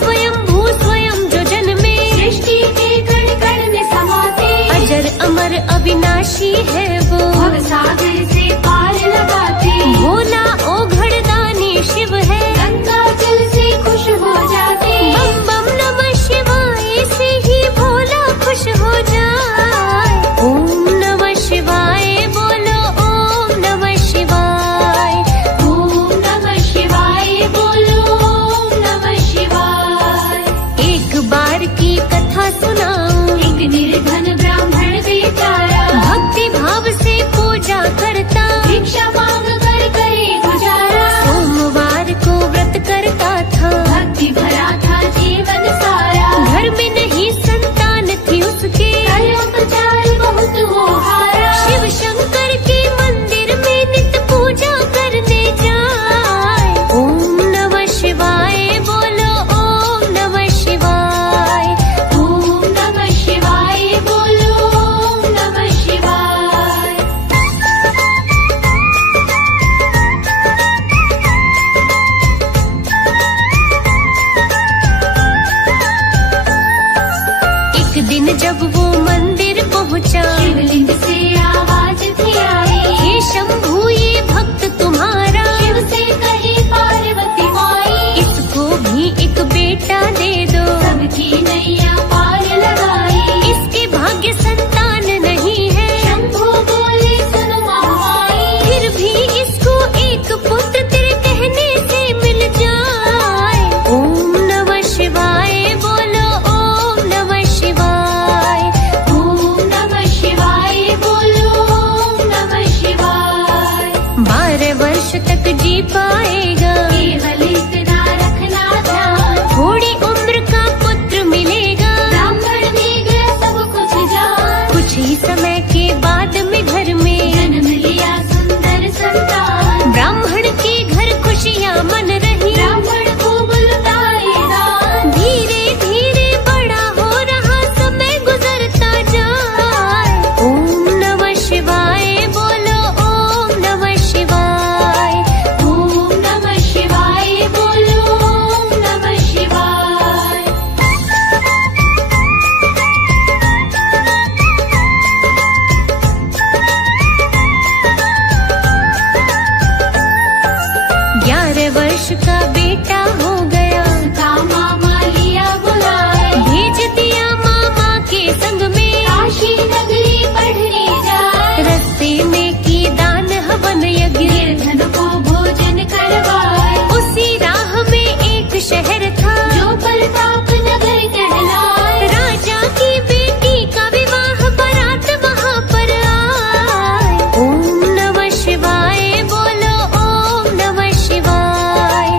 स्वयं भू स्वयं जो जन्मे, सृष्टि के कण कण में समाते, अजर अमर अविनाशी है वो, भवसागर से पार लगाते, भोला ओघड़दानी शिव है, गंगा जल से खुश हो जाते, बम बम नमः शिवाय से ही भोला खुश हो जाए। ओम नमः शिवाय बोलो, ओम नमः शिवाय, ओम नमः शिवाय बोलो, ओम नमः शिवाय। एक बार की कथा सुनाऊं, एक निर्धन ब्राह्मण बेचारा, भक्ति भाव से पूजा करता, भिक्षा मांग कर करे गुजारा, सोमवार को व्रत करता था, भक्ति भरा था जीवन सारा, घर में नहीं संतान थी उसके, प्रचार बहुत हो हारा, शिव शंकर के मंदिर में नित्य पूजा करने जाए। ओम नमः शिवाय बोलो, ओम नमः शिवाय, ओम नमः शिवाय बोलो, ओम नमः शिवाय। एक दिन जब वो मंदिर पहुंचा, शिवलिंग से आवाज थी आई, हे शंभू ये भक्त तुम्हारा, शिव से कही पार्वती माई, इसको भी एक बेटा दे दो, सबकी नैया पार लगाई, इसके भाग्य संतान नहीं है, शंभू बोले सुनो महामाई, फिर भी इसको एक पुत्र तेरे कहने से मिल जाए। ओम नमः शिवाय बोलो, ओम नमः शिवाय, ओम नमः शिवाय बोलो, ओम नमः शिवाय। 12 वर्ष तक जी पाएगा, केवल इतना रखना ध्यान, थोड़ी उम्र का पुत्र मिलेगा, ब्राह्मण में गया सब कुछ जान, कुछ ही समय के बाद में घर में जन्म लिया सुंदर संतान, ब्राह्मण के घर खुशियाँ मन रही, ब्राह्मण खूब लुटाए दान, धीरे धीरे बड़ा हो रहा समय गुजरता जाए। ओम नमः शिवाय बोलो, ओम नमः शिवाय, ओम नमः शिवाय बोलो, ओम नमः शिवाय। ग्यारह वर्ष का बेटा हो गया, उसका मामा लिया बुलाए, भेज दिया मामा के संग में, काशी नगरी पढ़ने जाए, रस्ते में की दान हवन यज्ञ, निर्धन को भोजन करवाए, उसी राह में एक शहर था, जो प्रताप नगर कहलाए, राजा की बेटी का विवाह बारात वहाँ पर आए। ओम नमः शिवाय बोलो, ओम नमः शिवाय,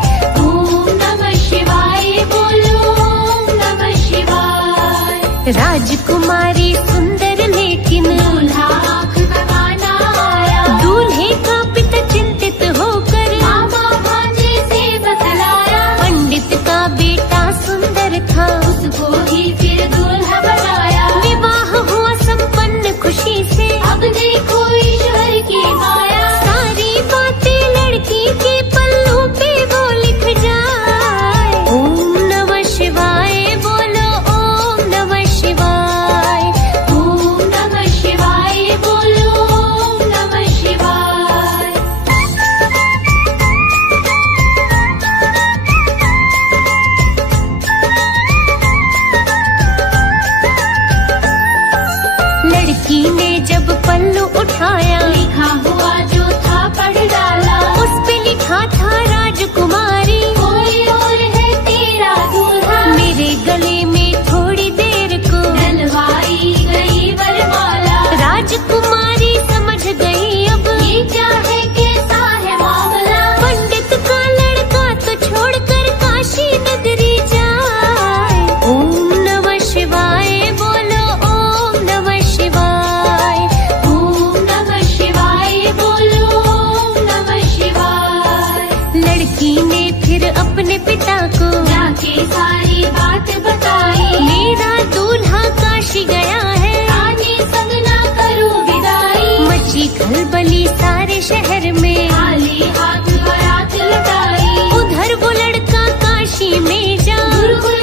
ओम नमः शिवाय बोलो, ओम नमः शिवाय। राजकुमारी सुंदर लेकिन दूल्हा आँख बनाना आया, दूल्हे का पिता चिंतित होकर मामा भांजे से बतलाया, पंडित का बेटा सुंदर था, उसको ही फिर दूल्हा बनाया, विवाह हुआ संपन्न खुशी से, अब देखो ईश्वर की माया, सारी बातें लड़की के पल्लू पे वो लिख जाए। ओम नमः शिवाय बोलो, ओम नमः शिवाय, ओम नमः शिवाय बोलो, ओम नमः शिवाय। लड़की ने जब पल्लू उठाया, लिखा हुआ जो था पढ़ डाला, उस पे लिखा था राजकुमारी, कोई और है तेरा दूल्हा, मेरे गले में थोड़ी देर को डलवाई गई वरमाला, राजकुमारी समझ गई अब ये क्या है कैसा है मामला, पंडित का लड़का तो छोड़कर काशी नगरी जाए। ओम नमः शिवाय बोलो, ओम नमः शिवाय, ओम नमः शिवाय बोलो, ओम नमः शिवाय। लड़की ने फिर अपने पिता को जाके सारी बात बताई, मेरा दूल्हा काशी गया है, आने संग ना करो विदाई, मची खलबली सारे शहर में, खाली हाथ बारात लौटाई, उधर वो लड़का काशी में जा, गुरु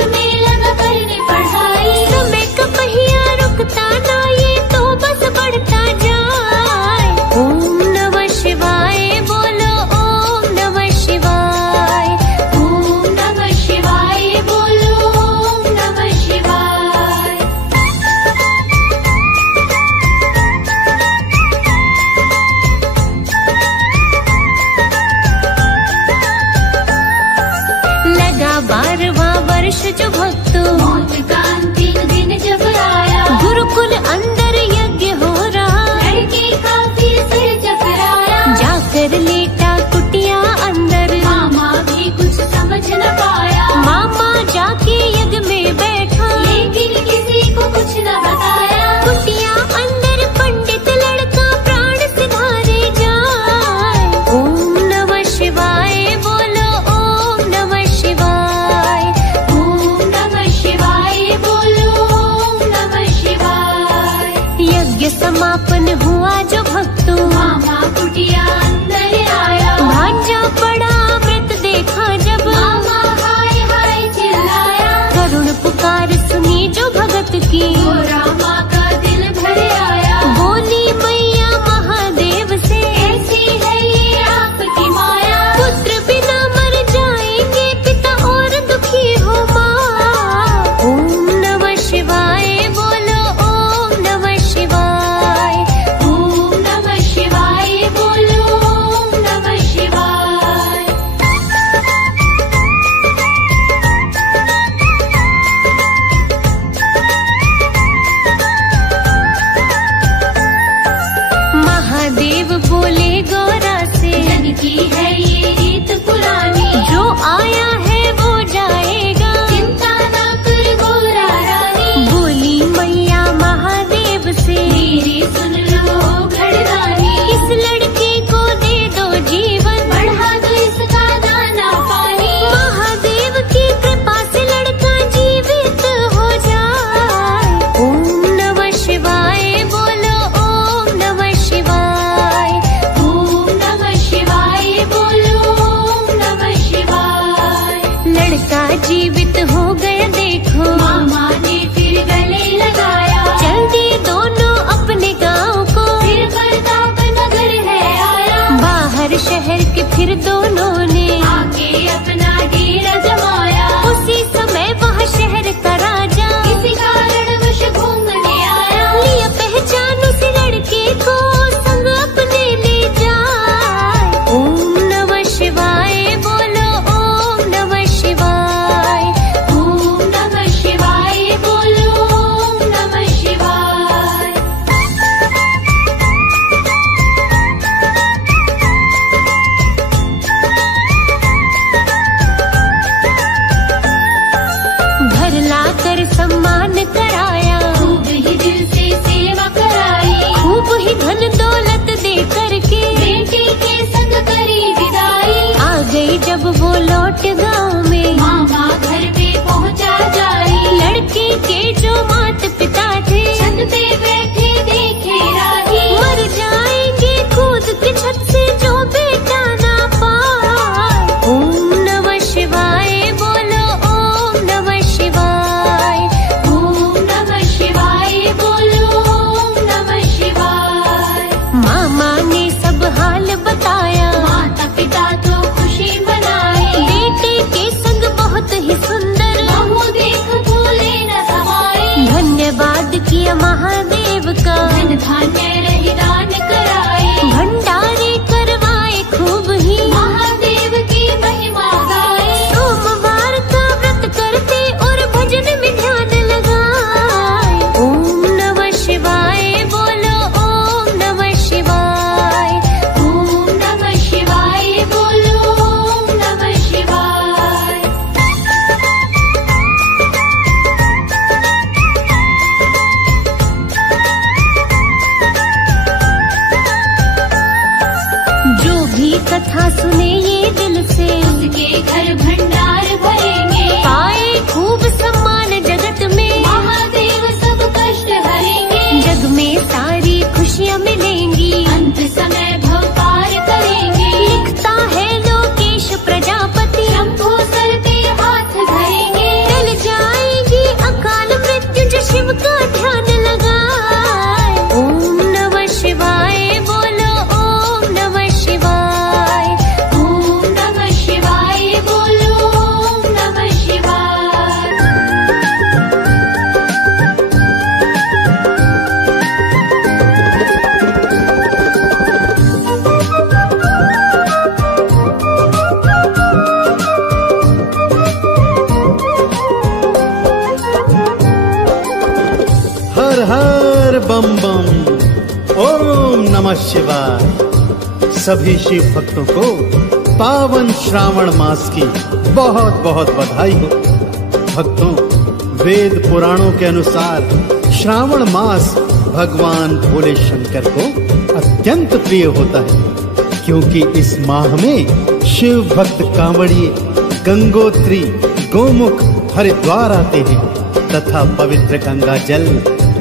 महादेव बोले गौरा से, जग की है ये रीत पुरानी, जो आया है वो जाएगा, चिंता ना कर गौरा रानी। बोली मैया महादेव से, मेरी सुन लो घड़दानी, इस लड़के को दे दो जीवन, बढ़ा दो इसका दाना पानी। महादेव की कृपा से लड़का जीवित हो जाए। ओम नमः शिवाय बोलो, ओम नमः शिवाय। ओम नमः शिवाय बोलो, ओम नमः शिवाय। लड़का जीवित हो गया देखो, मामा ने फिर गले लगाया, चल दिए दोनों अपने गांव को, फिर प्रताप नगर है आया। बाहर शहर के फिर दोनों ने आके अपना डेरा जमाया, उसी समय वह शहर का राजा किसी कारणवश घूमने आया। लिया पहचान उस लड़के को, संग अपने ले जाए। ओम नमः शिवाय बोलो, ओम नमः शिवाय। ओम नमः शिवाय बोलो, ओम नमः शिवाय। घर लाकर सम्मान कराया, खूब ही दिल से सेवा कराई, खूब ही धन दौलत दे करके बेटी के संग करी विदाई। आ गई जब वो लौट गाँव में, मामा घर पे पहुंचा जाई, लड़के के जो माता पिता थे छत पे बैठे देखे राही। मर जाएंगे कूद के छत से जो बेटा ना पाए। ओम नमः शिवाय बोलो, ओम नमः शिवाय। ओम नमः शिवाय बोलो, ओम नमः शिवाय। मामा ने सब हाल बताया, माता पिता तो खुशी मनाई, बेटे के संग बहुत ही सुंदर बहू देख भूले न समाई। धन्यवाद किया महादेव का, धन धान्य रही दान कराई, भंडारे करवाए खूब ही, महादेव की महिमा गाई। सोमवार का व्रत करते और भजन में ध्यान लगाए। ओम नमः शिवाय बोलो, ओम नमः शिवाय। ओम नमः शिवाय बोलो, ओम नमः शिवाय। जो भी कथा सुने ये दिल से, उसके घर भंडार भरेंगे, पाए खूब सम्मान जगत में, महादेव सब कष्ट हरेंगे। जग में सारी खुशियाँ मिलेंगी, अंत समय भव पार करेंगे। लिखता है लोकेश प्रजापति, शंभू सर पे हाथ धरेंगे, टल जाएगी अकाल मृत्यु जो शिव का ध्यान लगाए। ओम नमः शिवाय बोलो, ओम नमः शिवाय। ओम नमः शिवाय बोलो, ओम नमः शिवाय। हर हर बम बम, ओम नमः शिवाय। सभी शिव भक्तों को पावन श्रावण मास की बहुत बहुत बधाई हो। भक्तों, वेद पुराणों के अनुसार श्रावण मास भगवान भोले शंकर को अत्यंत प्रिय होता है, क्योंकि इस माह में शिव भक्त कांवड़िए गंगोत्री, गोमुख, हरिद्वार आते हैं तथा पवित्र गंगा जल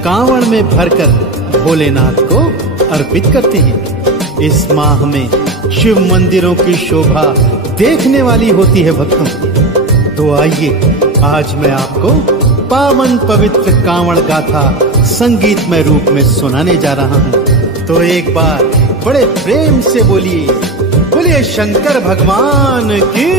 कांवड़ में भरकर भोलेनाथ को अर्पित करते हैं। इस माह में शिव मंदिरों की शोभा देखने वाली होती है भक्तों। तो आइए आज मैं आपको पावन पवित्र कांवड़ गाथा संगीतमय रूप में सुनाने जा रहा हूँ। तो एक बार बड़े प्रेम से बोलिए, बोलिए शंकर भगवान की।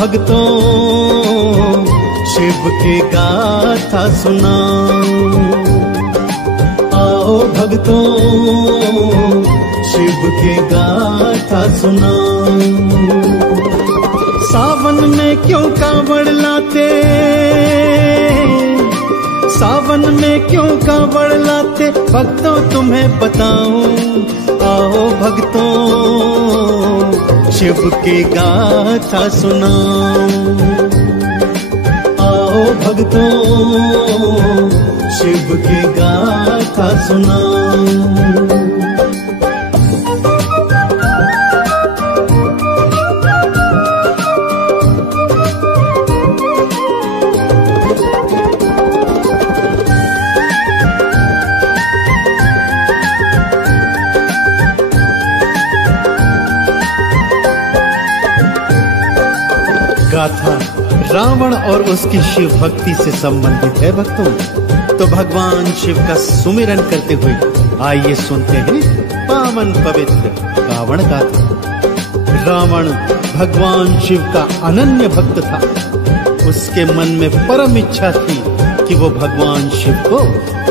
भक्तों शिव के गाथा सुनाओ, आओ भक्तों शिव के गाथा सुनाओ। सावन में क्यों कांवड़ लाते, सावन में क्यों कांवड़ लाते, भक्तों तुम्हें बताऊं। आओ भक्तों शिव की गाथा सुनाऊं। आओ भक्तों शिव की गाथा सुनाऊं। गाथा रावण और उसकी शिव भक्ति से संबंधित है भक्तों। तो भगवान शिव का सुमिरन करते हुए आइए सुनते हैं पावन पवित्र रावण गाथा। रावण भगवान शिव का अनन्य भक्त था। उसके मन में परम इच्छा थी कि वो भगवान शिव को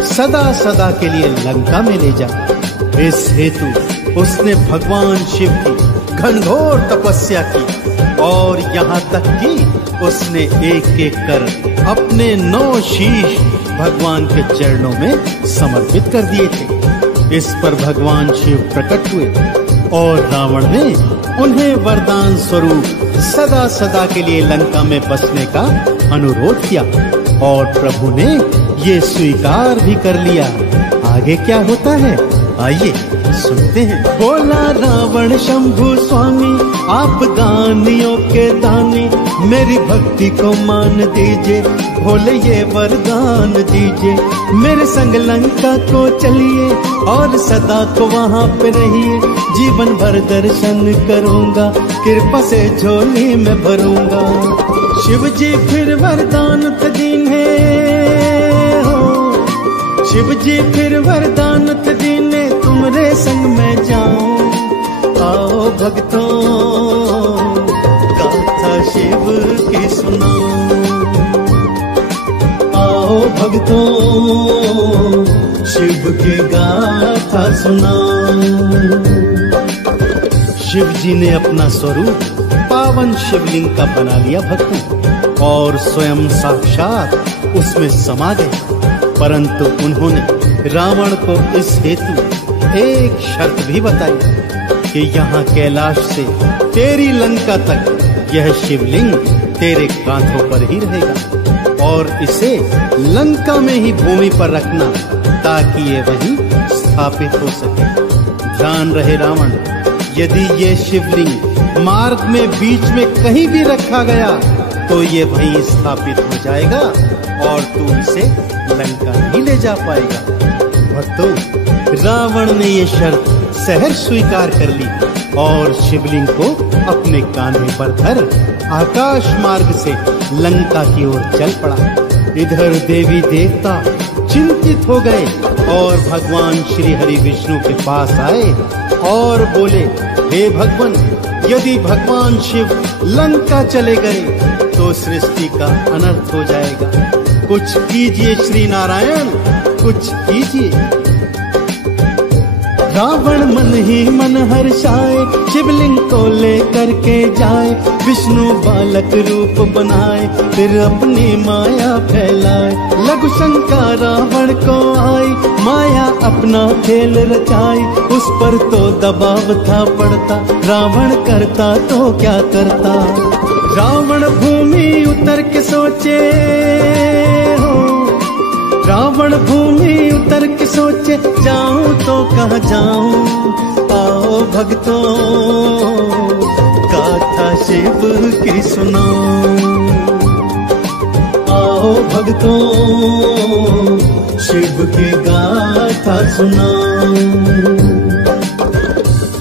सदा सदा के लिए लंका में ले जाए। इस हेतु उसने भगवान शिव की घनघोर तपस्या की और यहाँ तक कि उसने एक एक कर अपने 9 शीश भगवान के चरणों में समर्पित कर दिए थे। इस पर भगवान शिव प्रकट हुए और रावण ने उन्हें वरदान स्वरूप सदा सदा के लिए लंका में बसने का अनुरोध किया और प्रभु ने ये स्वीकार भी कर लिया। आगे क्या होता है आइए सुनते हैं। बोला रावण शंभु स्वामी आप दानियों के दानी, मेरी भक्ति को मान दीजिए, भोले ये वरदान दीजिए। मेरे संग लंका को चलिए और सदा को वहाँ पे रहिए। जीवन भर दर्शन करूँगा, कृपा से झोली में भरूँगा। शिव जी फिर वरदान दीने हो, शिव जी फिर वरदान दीने, तुमरे संग में जाऊं। आओ भक्तों गाथा शिव की सुनाऊं। आओ भक्तों शिव की गाथा सुनाऊं। शिव जी ने अपना स्वरूप पावन शिवलिंग का बना लिया भक्तों और स्वयं साक्षात उसमें समा गए। परंतु उन्होंने रावण को इस हेतु एक शर्त भी बताई कि यहाँ कैलाश से तेरी लंका तक यह शिवलिंग तेरे कांधों पर ही रहेगा और इसे लंका में ही भूमि पर रखना ताकि ये वहीं स्थापित हो सके। ध्यान रहे रावण, यदि ये शिवलिंग मार्ग में बीच में कहीं भी रखा गया तो ये वहीं स्थापित हो जाएगा और तू इसे लंका नहीं ले जा पाएगा। भक्तों रावण ने ये शर्त सहर्ष स्वीकार कर ली और शिवलिंग को अपने कांधे पर धर आकाश मार्ग से लंका की ओर चल पड़ा। इधर देवी देवता चिंतित हो गए और भगवान श्री हरि विष्णु के पास आए और बोले, हे भगवान, यदि भगवान शिव लंका चले गए तो सृष्टि का अनर्थ हो जाएगा। कुछ कीजिए श्री नारायण, कुछ कीजिए। रावण मन ही मन हर्षाए, शिवलिंग को लेकर के जाए। विष्णु बालक रूप बनाए, फिर अपनी माया फैलाए। लघु शंका रावण को आई, माया अपना खेल रचाई। उस पर तो दबाव था पड़ता, रावण करता तो क्या करता। रावण भूमि उतर के सोचे हो, रावण भूमि उतर के सोचे, जाऊं तो कहाँ जाऊं। आओ भक्तों गाथा शिव की सुनाऊं। आओ भक्तों शिव की गाथा सुनाऊं।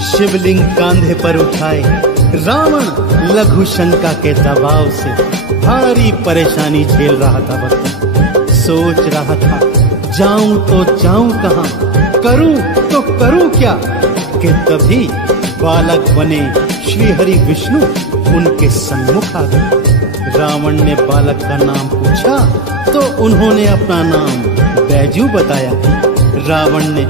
शिवलिंग कांधे पर उठाए रावण लघु शंका के दबाव से भारी परेशानी झेल रहा था। भक्त सोच रहा था, जाऊं तो जाऊं कहां, करूं तो करूं क्या, कि तभी बालक बने श्री हरि विष्णु उनके सम्मुख आ गए। रावण ने बालक का नाम पूछा तो उन्होंने अपना नाम बैजू बताया। रावण ने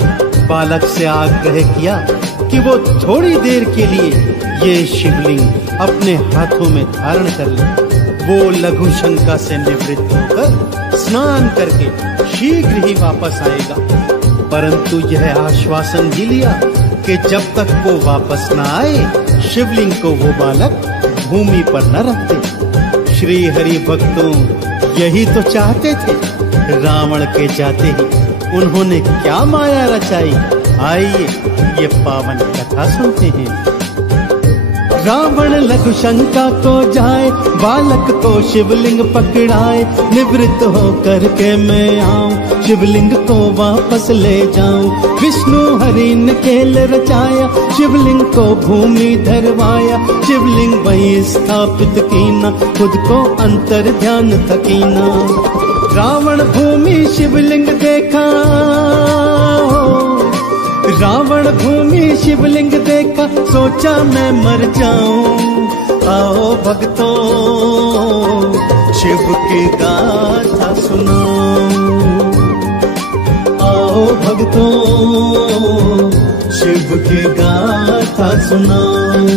बालक से आग्रह किया कि वो थोड़ी देर के लिए ये शिवलिंग अपने हाथों में धारण कर ली। वो लघु शंका से निवृत्त होकर स्नान करके शीघ्र ही वापस आएगा, परंतु यह आश्वासन भी लिया कि जब तक वो वापस न आए शिवलिंग को वो बालक भूमि पर न रखते। श्री हरि भक्तों यही तो चाहते थे। रावण के जाते ही उन्होंने क्या माया रचाई, आइए ये पावन कथा सुनते हैं। रावण लघु शंका को जाए, बालक को शिवलिंग पकड़ाए। निवृत्त होकर के मैं आऊं, शिवलिंग को वापस ले जाऊं। विष्णु हरि ने खेल रचाया, शिवलिंग को भूमि धरवाया। शिवलिंग वहीं स्थापित कीना, खुद को अंतर ध्यान थकीना। रावण भूमि शिवलिंग देखा, रावण भूमि शिवलिंग देखा, सोचा मैं मर जाऊं। आओ भक्तों शिव की गाथा सुनाऊं, आओ भक्तों शिव की गाथा सुनाऊं।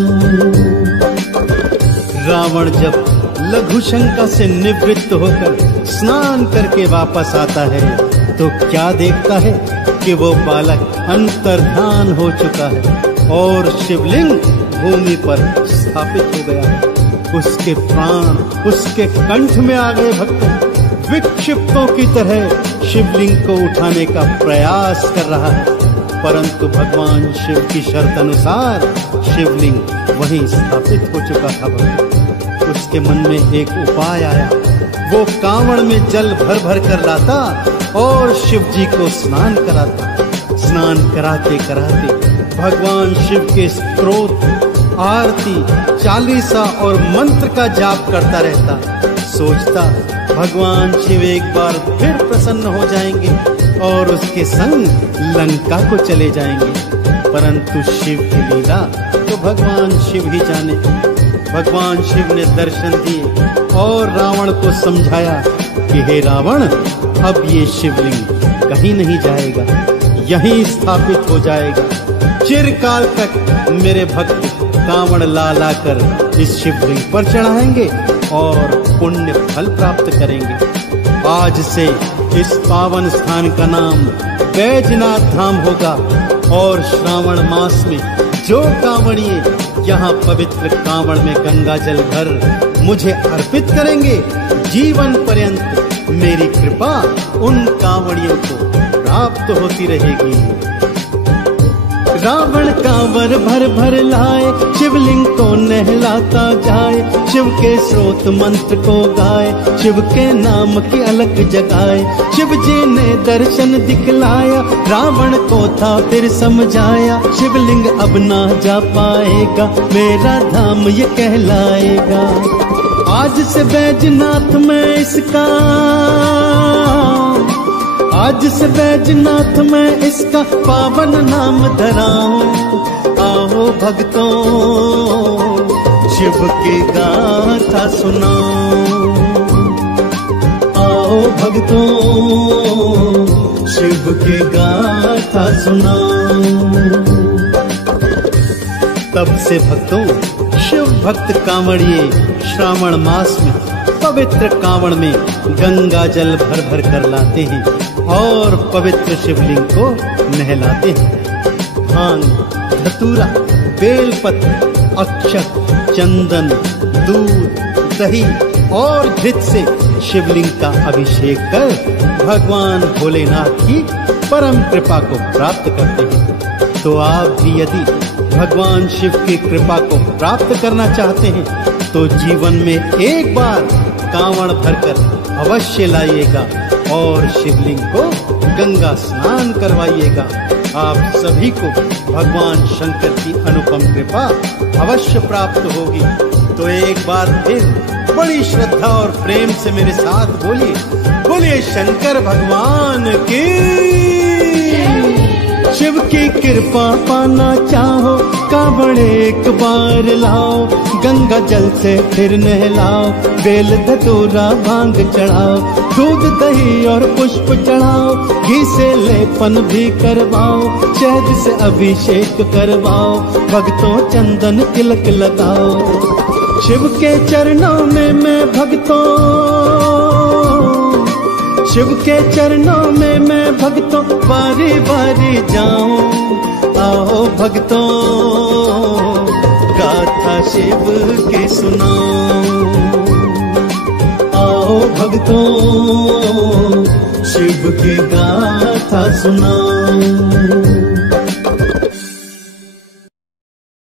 रावण जब लघु शंका से निवृत्त होकर स्नान करके वापस आता है तो क्या देखता है कि वो बालक अंतर्धान हो चुका है और शिवलिंग भूमि पर स्थापित हो गया है। उसके प्राण उसके कंठ में आ गए। भक्तों विक्षिप्तों की तरह शिवलिंग को उठाने का प्रयास कर रहा है, परंतु भगवान शिव की शर्त अनुसार शिवलिंग वहीं स्थापित हो चुका था। भक्तों उसके मन में एक उपाय आया। वो कांवड़ में जल भर भर कर लाता और शिव जी को स्नान कराता। स्नान कराते कराते भगवान शिव के स्तोत्र, आरती, चालीसा और मंत्र का जाप करता रहता। सोचता भगवान शिव एक बार फिर प्रसन्न हो जाएंगे और उसके संग लंका को चले जाएंगे, परंतु शिव की लीला तो भगवान शिव ही जाने। भगवान शिव ने दर्शन दिए और रावण को समझाया कि हे रावण, अब ये शिवलिंग कहीं नहीं जाएगा, यहीं स्थापित हो जाएगा। चिरकाल तक मेरे भक्त कांवड़ ला ला कर इस शिवलिंग पर चढ़ाएंगे और पुण्य फल प्राप्त करेंगे। आज से इस पावन स्थान का नाम बैजनाथ धाम होगा और श्रावण मास में जो कांवड़िए यहाँ पवित्र कांवड़ में गंगा जल भर मुझे अर्पित करेंगे, जीवन पर्यंत मेरी कृपा उन कांवड़ियों को प्राप्त होती रहेगी। रावण कांवर भर भर लाए, शिवलिंग को नहलाता जाए। शिव के स्रोत मंत्र को गाए, शिव के नाम की अलख जगाए। शिव जी ने दर्शन दिखलाया, रावण को था फिर समझाया। शिवलिंग अब ना जा पाएगा, मेरा धाम ये कहलाएगा। आज से बैजनाथ में इसका, आज से बैजनाथ में इसका पावन नाम धराऊं। आओ भक्तों शिव की गाथा सुनाओ, आओ भक्तों शिव की गाथा सुनाओ। तब से भक्तों शिव भक्त कांवड़िए श्रावण मास में पवित्र कांवड़ में गंगा जल भर भर कर लाते हैं और पवित्र शिवलिंग को नहलाते हैं। भांग, धतूरा, बेलपत्र, अक्षत, चंदन, दूध, दही और घृत से शिवलिंग का अभिषेक कर भगवान भोलेनाथ की परम कृपा को प्राप्त करते हैं। तो आप भी यदि भगवान शिव की कृपा को प्राप्त करना चाहते हैं तो जीवन में एक बार कांवड़ भरकर अवश्य लाइएगा और शिवलिंग को गंगा स्नान करवाइएगा। आप सभी को भगवान शंकर की अनुपम कृपा अवश्य प्राप्त होगी। तो एक बार फिर बड़ी श्रद्धा और प्रेम से मेरे साथ बोलिए, बोलिए शंकर भगवान की। शिव की कृपा पाना चाहो, कांवड़ एक बार लाओ। गंगा जल से फिर नहलाओ, बेल धतूरा भांग चढ़ाओ। दूध दही और पुष्प चढ़ाओ, घी से लेपन भी करवाओ। शहद से अभिषेक करवाओ, भक्तों चंदन तिलक लगाओ। शिव के चरणों में मैं भक्तों, शिव के चरणों में मैं भक्तों बारी बारी जाऊं। आओ भक्तों गाथा शिव की सुनाऊं। आओ भक्तों शिव की गाथा सुनाऊं।